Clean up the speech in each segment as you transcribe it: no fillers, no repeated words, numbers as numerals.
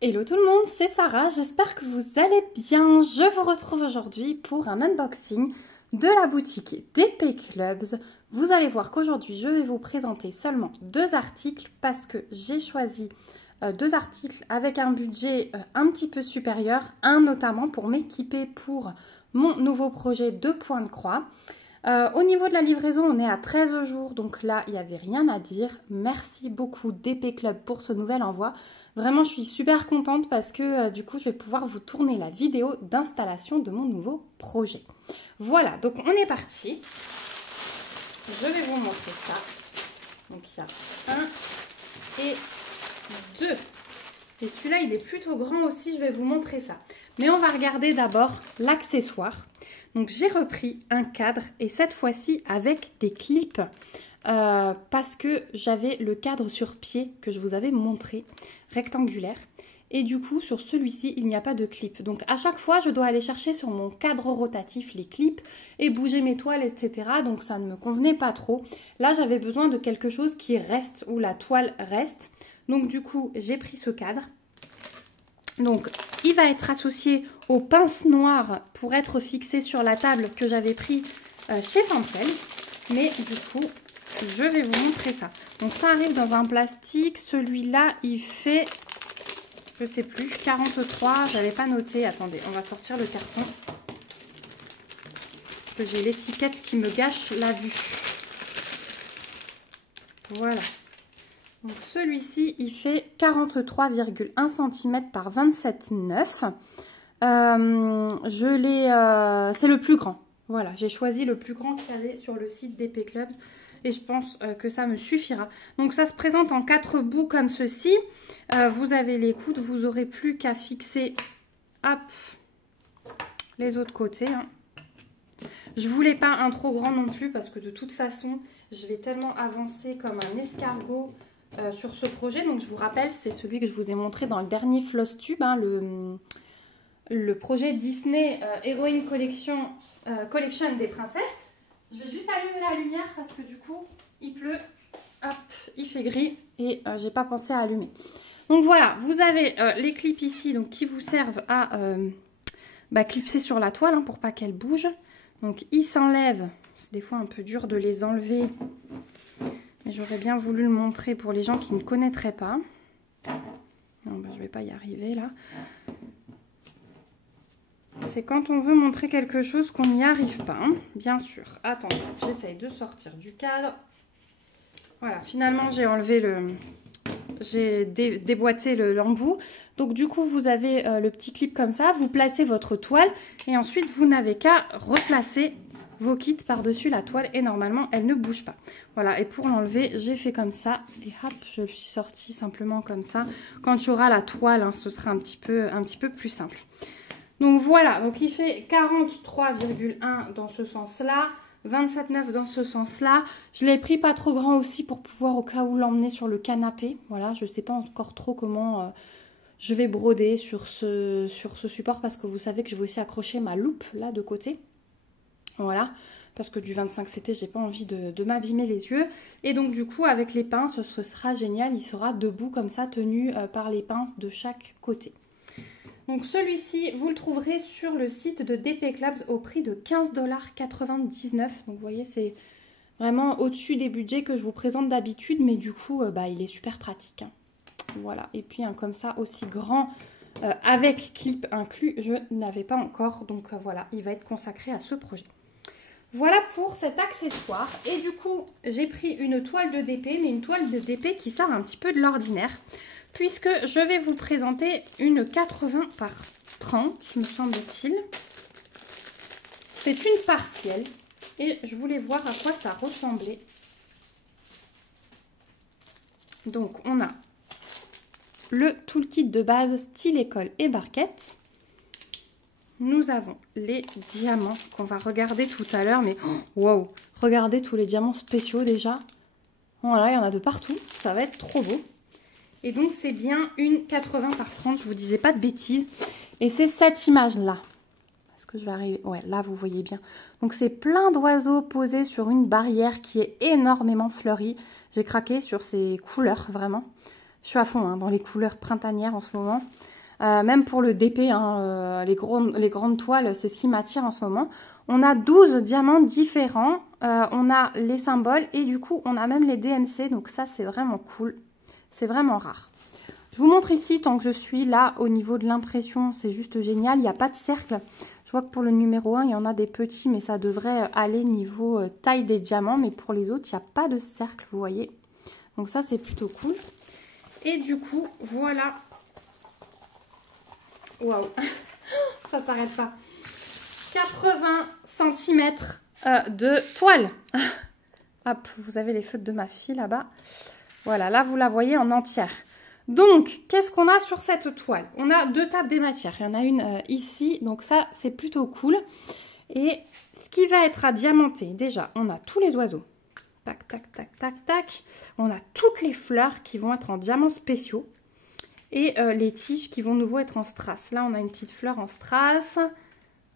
Hello tout le monde, c'est Sarah, j'espère que vous allez bien. Je vous retrouve aujourd'hui pour un unboxing de la boutique DP Clubs. Vous allez voir qu'aujourd'hui je vais vous présenter seulement deux articles parce que j'ai choisi deux articles avec un budget un petit peu supérieur. Un notamment pour m'équiper pour mon nouveau projet de point de croix. Au niveau de la livraison, on est à 13 jours, donc là, il n'y avait rien à dire. Merci beaucoup DP Club pour ce nouvel envoi. Vraiment, je suis super contente parce que du coup, je vais pouvoir vous tourner la vidéo d'installation de mon nouveau projet. Voilà, donc on est parti. Je vais vous montrer ça. Donc, il y a un et deux. Et celui-là, il est plutôt grand aussi, je vais vous montrer ça. Mais on va regarder d'abord l'accessoire. Donc j'ai repris un cadre et cette fois-ci avec des clips parce que j'avais le cadre sur pied que je vous avais montré, rectangulaire. Et du coup, sur celui-ci, il n'y a pas de clip. Donc à chaque fois, je dois aller chercher sur mon cadre rotatif les clips et bouger mes toiles, etc. Donc ça ne me convenait pas trop. Là, j'avais besoin de quelque chose qui reste, où la toile reste. Donc du coup, j'ai pris ce cadre. Donc, il va être associé aux pinces noires pour être fixé sur la table que j'avais pris chez Fanfel. Mais du coup, je vais vous montrer ça. Donc, ça arrive dans un plastique. Celui-là, il fait, je sais plus, 43. Je n'avais pas noté. Attendez, on va sortir le carton. Parce que j'ai l'étiquette qui me gâche la vue. Voilà. Donc celui-ci, il fait 43,1 cm par 27,9 c'est le plus grand. Voilà, j'ai choisi le plus grand qu'il y avait sur le site DP Clubs et je pense que ça me suffira. Donc ça se présente en 4 bouts comme ceci. Vous avez les coudes, vous n'aurez plus qu'à fixer hop, les autres côtés. Hein. Je voulais pas un trop grand non plus parce que de toute façon, je vais tellement avancer comme un escargot sur ce projet. Donc je vous rappelle, c'est celui que je vous ai montré dans le dernier Floss Tube, hein, le projet Disney Heroine Collection des princesses. Je vais juste allumer la lumière parce que du coup il pleut, hop, il fait gris et j'ai pas pensé à allumer. Donc voilà, vous avez les clips ici donc, qui vous servent à clipser sur la toile hein, pour pas qu'elle bouge. Donc ils s'enlèvent, c'est des fois un peu dur de les enlever. Mais j'aurais bien voulu le montrer pour les gens qui ne connaîtraient pas. Non, je ne vais pas y arriver là. C'est quand on veut montrer quelque chose qu'on n'y arrive pas, hein, bien sûr. Attendez, j'essaye de sortir du cadre. Voilà, finalement j'ai enlevé j'ai déboîté l'embout. Donc du coup, vous avez le petit clip comme ça. Vous placez votre toile et ensuite, vous n'avez qu'à replacer vos kits par-dessus la toile et normalement, elle ne bouge pas. Voilà, et pour l'enlever, j'ai fait comme ça. Et hop, je le suis sortie simplement comme ça. Quand il y aura la toile, hein, ce sera un petit peu plus simple. Donc voilà, donc il fait 43,1 dans ce sens-là. 27,9 dans ce sens-là. Je l'ai pris pas trop grand aussi pour pouvoir au cas où l'emmener sur le canapé. Voilà, je ne sais pas encore trop comment je vais broder sur ce support parce que vous savez que je vais aussi accrocher ma loupe là de côté. Voilà, parce que du 25 CT, j'ai pas envie de m'abîmer les yeux. Et donc du coup, avec les pinces, ce sera génial. Il sera debout comme ça, tenu par les pinces de chaque côté. Donc celui-ci, vous le trouverez sur le site de DP Clubs au prix de 15,99 $. Donc vous voyez, c'est vraiment au-dessus des budgets que je vous présente d'habitude. Mais du coup, il est super pratique. Hein. Voilà, et puis un comme ça aussi grand, avec clip inclus, je n'avais pas encore. Donc voilà, il va être consacré à ce projet. Voilà pour cet accessoire. Et du coup, j'ai pris une toile de DP, mais une toile de DP qui sort un petit peu de l'ordinaire. Puisque je vais vous présenter une 80 par 30, me semble-t-il. C'est une partielle et je voulais voir à quoi ça ressemblait. Donc, on a le toolkit de base style école et barquette. Nous avons les diamants qu'on va regarder tout à l'heure. Mais wow, regardez tous les diamants spéciaux déjà. Voilà, il y en a de partout. Ça va être trop beau. Et donc, c'est bien une 80 par 30, je ne vous disais pas de bêtises. Et c'est cette image-là. Est-ce que je vais arriver? Ouais, là, vous voyez bien. Donc, c'est plein d'oiseaux posés sur une barrière qui est énormément fleurie. J'ai craqué sur ces couleurs, vraiment. Je suis à fond hein, dans les couleurs printanières en ce moment. Même pour le DP, hein, les grandes toiles, c'est ce qui m'attire en ce moment. On a 12 diamants différents. On a les symboles et du coup, on a même les DMC. Donc ça, c'est vraiment cool. C'est vraiment rare. Je vous montre ici, tant que je suis là, au niveau de l'impression, c'est juste génial. Il n'y a pas de cercle. Je vois que pour le numéro 1, il y en a des petits, mais ça devrait aller niveau taille des diamants. Mais pour les autres, il n'y a pas de cercle, vous voyez. Donc ça, c'est plutôt cool. Et du coup, voilà. Waouh, ça s'arrête pas. 80 cm de toile. Hop, vous avez les feutres de ma fille là-bas. Voilà, là, vous la voyez en entière. Donc, qu'est-ce qu'on a sur cette toile? On a 2 tables des matières. Il y en a une ici, donc ça, c'est plutôt cool. Et ce qui va être à diamanter, déjà, on a tous les oiseaux. Tac, tac, tac, tac, tac. On a toutes les fleurs qui vont être en diamants spéciaux. Et les tiges qui vont nouveau être en strass. Là, on a une petite fleur en strass.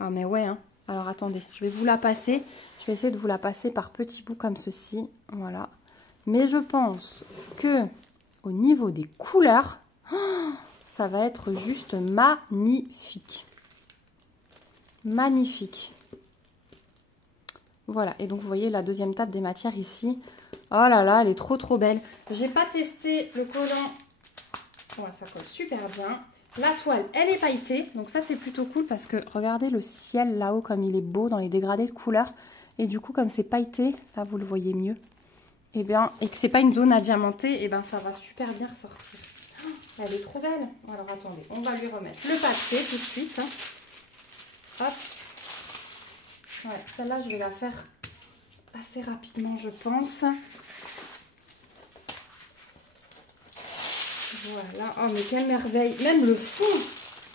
Ah, mais ouais, hein. Alors, attendez, je vais vous la passer. Je vais essayer de vous la passer par petits bouts comme ceci. Voilà. Mais je pense que au niveau des couleurs, ça va être juste magnifique. Magnifique. Voilà. Et donc, vous voyez la deuxième table des matières ici. Oh là là, elle est trop, trop belle. J'ai pas testé le collant. Ouais, ça colle super bien. La toile, elle est pailletée. Donc ça, c'est plutôt cool parce que regardez le ciel là-haut comme il est beau dans les dégradés de couleurs. Et du coup, comme c'est pailleté, là, vous le voyez mieux. Et que c'est pas une zone à diamanter, et bien ça va super bien ressortir. Oh, elle est trop belle. Alors attendez, on va lui remettre le papier tout de suite. Hein. Hop. Ouais, celle-là, je vais la faire assez rapidement, je pense. Voilà. Oh, mais quelle merveille. Même le fond.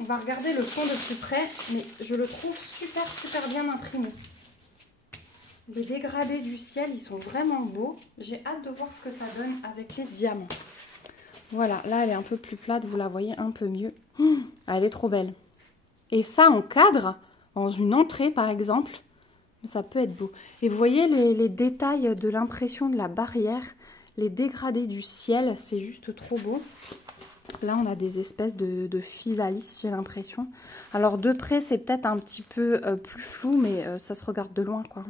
On va regarder le fond de plus près, mais je le trouve super, super bien imprimé. Les dégradés du ciel, ils sont vraiment beaux. J'ai hâte de voir ce que ça donne avec les diamants. Voilà, là, elle est un peu plus plate. Vous la voyez un peu mieux. Elle est trop belle. Et ça, en cadre, dans une entrée, par exemple, ça peut être beau. Et vous voyez les détails de l'impression de la barrière, les dégradés du ciel, c'est juste trop beau. Là, on a des espèces de physalis, j'ai l'impression. Alors, de près, c'est peut-être un petit peu plus flou, mais ça se regarde de loin, quoi.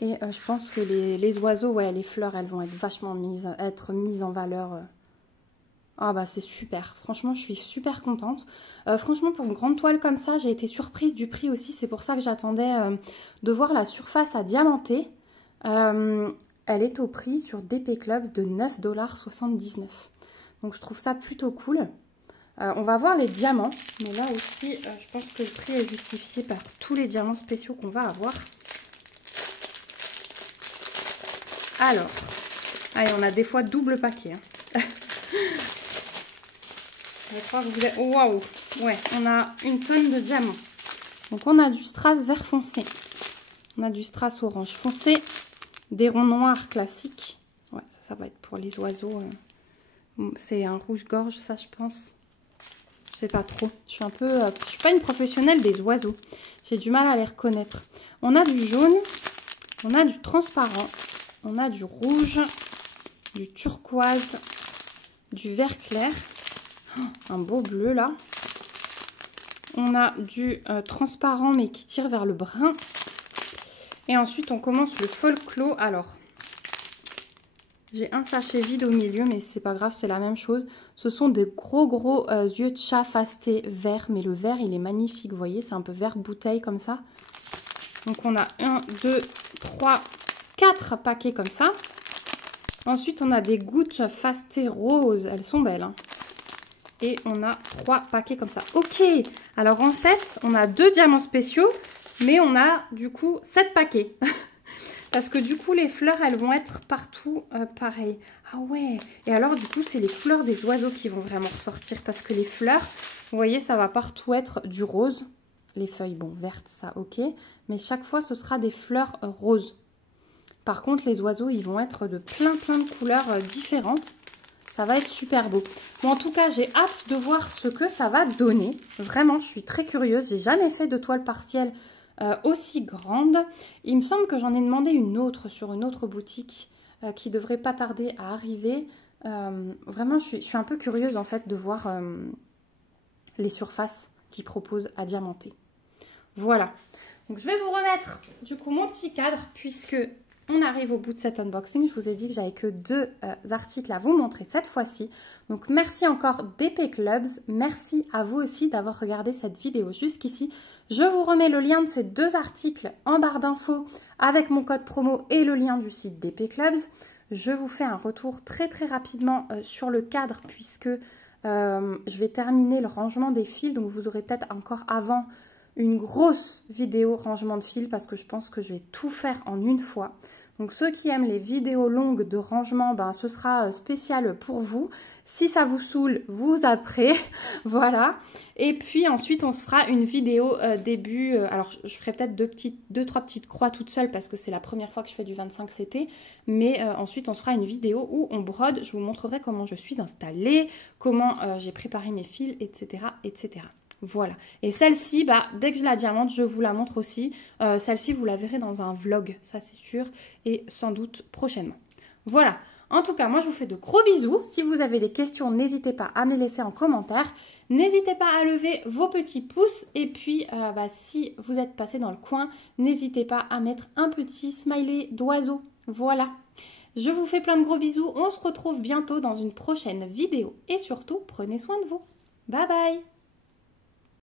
Et je pense que les oiseaux, ouais, les fleurs, elles vont être vachement mises en valeur. Ah bah c'est super, franchement je suis super contente. Franchement pour une grande toile comme ça, j'ai été surprise du prix aussi. C'est pour ça que j'attendais de voir la surface à diamanter. Elle est au prix sur DP Clubs de 9,79 $. Donc je trouve ça plutôt cool. On va voir les diamants, mais là aussi je pense que le prix est justifié par tous les diamants spéciaux qu'on va avoir. Alors, allez, on a des fois double paquet. Hein. Je crois que vous avez... Oh, waouh! Ouais, on a une tonne de diamants. Donc, on a du strass vert foncé. On a du strass orange foncé. Des ronds noirs classiques. Ouais, ça va être pour les oiseaux. C'est un rouge-gorge, ça, je pense. Je sais pas trop. Je suis un peu... je suis pas une professionnelle des oiseaux. J'ai du mal à les reconnaître. On a du jaune. On a du transparent. On a du rouge, du turquoise, du vert clair, un beau bleu là. On a du transparent mais qui tire vers le brun. Et ensuite on commence le folklore. Alors, j'ai un sachet vide au milieu mais c'est pas grave, c'est la même chose. Ce sont des gros yeux de chat fastés verts, mais le vert il est magnifique, vous voyez, c'est un peu vert bouteille comme ça. Donc on a 1, 2, 3, 4 paquets comme ça. Ensuite, on a des gouttes fastées roses. Elles sont belles. Hein. Et on a 3 paquets comme ça. Ok. Alors, en fait, on a 2 diamants spéciaux. Mais on a, du coup, 7 paquets. Parce que, du coup, les fleurs, elles vont être partout pareilles. Ah ouais. Et alors, du coup, c'est les couleurs des oiseaux qui vont vraiment ressortir. Parce que les fleurs, vous voyez, ça va partout être du rose. Les feuilles, bon, vertes, ça, ok. Mais chaque fois, ce sera des fleurs roses. Par contre, les oiseaux, ils vont être de plein de couleurs différentes. Ça va être super beau. Bon, en tout cas, j'ai hâte de voir ce que ça va donner. Vraiment, je suis très curieuse. J'ai jamais fait de toile partielle aussi grande. Il me semble que j'en ai demandé une autre sur une autre boutique qui devrait pas tarder à arriver. Vraiment, je suis un peu curieuse en fait de voir les surfaces qu'ils proposent à diamanter. Voilà. Donc je vais vous remettre du coup mon petit cadre puisque on arrive au bout de cet unboxing. Je vous ai dit que j'avais que 2 articles à vous montrer cette fois-ci. Donc merci encore DP Clubs. Merci à vous aussi d'avoir regardé cette vidéo jusqu'ici. Je vous remets le lien de ces 2 articles en barre d'infos avec mon code promo et le lien du site DP Clubs. Je vous fais un retour très rapidement sur le cadre puisque je vais terminer le rangement des fils. Donc vous aurez peut-être encore avant une grosse vidéo rangement de fils parce que je pense que je vais tout faire en une fois. Donc ceux qui aiment les vidéos longues de rangement, ben, ce sera spécial pour vous. Si ça vous saoule, vous après, voilà. Et puis ensuite on se fera une vidéo début, alors je ferai peut-être 2-3 petites croix toute seule parce que c'est la première fois que je fais du 25 CT. Mais ensuite on se fera une vidéo où on brode, je vous montrerai comment je suis installée, comment j'ai préparé mes fils, etc. etc. Voilà. Et celle-ci, bah, dès que je la diamante, je vous la montre aussi. Celle-ci, vous la verrez dans un vlog, ça c'est sûr. Et sans doute prochainement. Voilà. En tout cas, moi je vous fais de gros bisous. Si vous avez des questions, n'hésitez pas à me les laisser en commentaire. N'hésitez pas à lever vos petits pouces. Et puis, si vous êtes passé dans le coin, n'hésitez pas à mettre un petit smiley d'oiseau. Voilà. Je vous fais plein de gros bisous. On se retrouve bientôt dans une prochaine vidéo. Et surtout, prenez soin de vous. Bye bye!